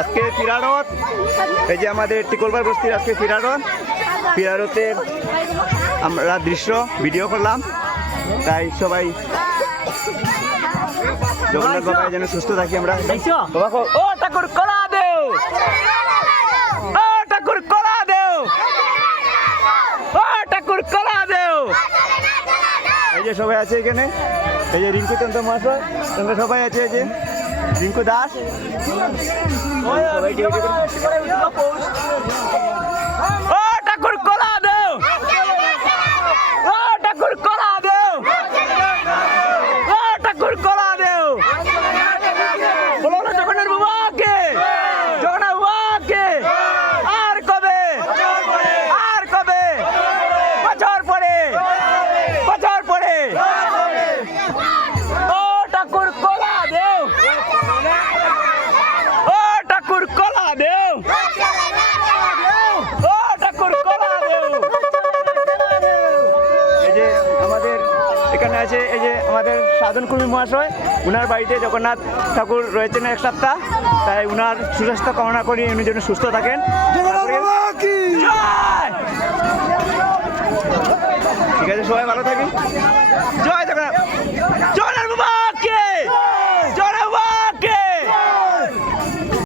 আজকে ফিরারত। এই যে আমাদের টিকলবার বস্তির আজকে ফিরারত। ফিরারতের আমরা দৃশ্য ভিডিও করলাম। তাই সবাই জগন্নাথ বাবা যেন সুস্থ থাকি আমরা। বাবা ও ঠাকুর কলা দেও! ও ঠাকুর কলা দেও! ও ঠাকুর কলা দেও! এই যে সবাই আছে এখানে। এই যে রিঙ্কু চন্দ্র মহাশয় তোমরা সবাই আছে এই যে। রিঙ্কু দাস সবাইকে video করে- ও এখানে আছে এই যে আমাদের সাধন কর্মী মহাশয়। উনার বাড়িতে জগন্নাথ ঠাকুর রয়েছেন এক সপ্তাহ। তাই উনার সুস্বাস্থ্য কামনা করি উনি যেন সুস্থ থাকেন। ঠিক আছে সবাই ভালো থাকি জয়